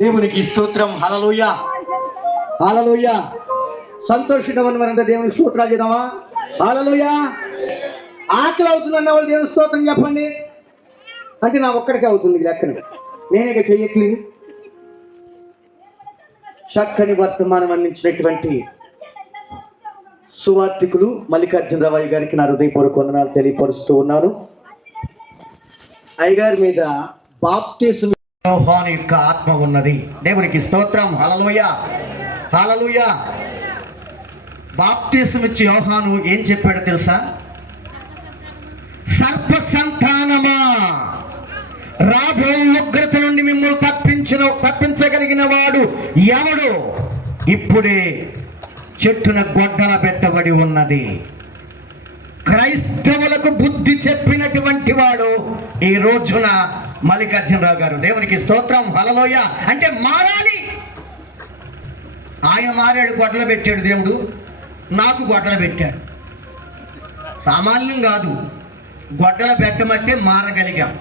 దేవునికి స్తోత్రం. హల్లెలూయా హల్లెలూయా. సంతోషితమని దేవుని స్తోత్రాలు చేద్దామా? హల్లెలూయా. ఆకలి అవుతుందన్న వాళ్ళు దేవుని స్తోత్రం చెప్పండి. అంటే నా ఒక్కడికే అవుతుంది లెక్కని, నేనే చెయ్యట్లేదు. చక్కని వర్తమానం అందించినటువంటి సువార్థికులు మల్లికార్జున రావు గారికి నా హృదయపూర్వక వందనాలు తెలియపరుస్తూ ఉన్నాను. అయ్యగారి మీద బాప్తిస్మ యోహాను యొక్క ఆత్మ ఉన్నది. దేవునికి స్తోత్రం. హల్లెలూయా హల్లెలూయా. బాప్తిస్మ ఇచ్చి యోహాను ఏం చెప్పాడో తెలుసా? సర్ప సంతానమా, రాబో ఉగ్రత నుండి మిమ్మల్ని తప్పించగలిగిన వాడు ఎవడు? ఇప్పుడే చెట్టున గొడ్డల పెట్టబడి ఉన్నది. క్రైస్తవులకు బుద్ధి చెప్పినటువంటి వాడు ఈ రోజున మల్లికార్జున రావు గారు. దేవునికి స్తోత్రం. హల్లెలూయా. అంటే మారాలి. ఆయన మారాడు, గొడ్డలు పెట్టాడు. దేవుడు నాకు గొడ్డలు పెట్టాడు. సామాన్యం కాదు, గొడ్డలు పెట్టమంటే మారగలిగాం,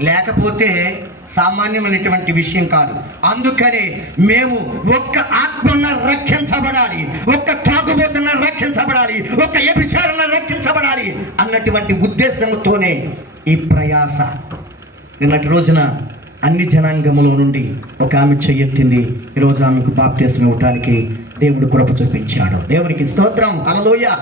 లేకపోతే సామాన్యమైనటువంటి విషయం కాదు. అందుకని మేము ఒక్క ఆత్మన్న రక్షించబడాలి, ఒక్క తాగుబోతున్న రక్షించబడాలి, ఒక్క వ్యభిచారణ రక్షించబడాలి అన్నటువంటి ఉద్దేశంతోనే ఈ ప్రయాస. నిన్నటి రోజున అన్ని జనాంగముల నుండి ఒక ఆమె చెయ్యెత్తింది. ఈరోజు ఆమెకు బాప్తిస్మం ఇవ్వటానికి దేవుడు కృప చూపించాడు. దేవునికి స్తోత్రం. హల్లెలూయా.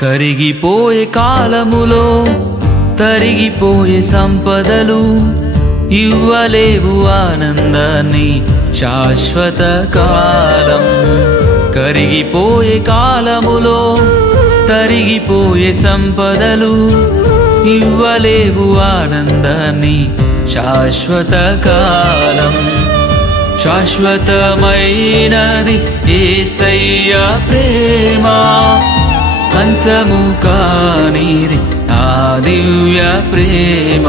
కరిగిపోయే కాలములో తరిగిపోయే సంపదలు ఇవ్వలేవు ఆనందాన్ని శాశ్వత కాలం. కరిగిపోయే కాలములో తరిగిపోయే సంపదలు ఇవ్వలేవు ఆనందాన్ని శాశ్వత కాలం. శాశ్వతమైనది యేసయ్య ప్రేమ, అంతము కానిది ఆ దివ్య ప్రేమ.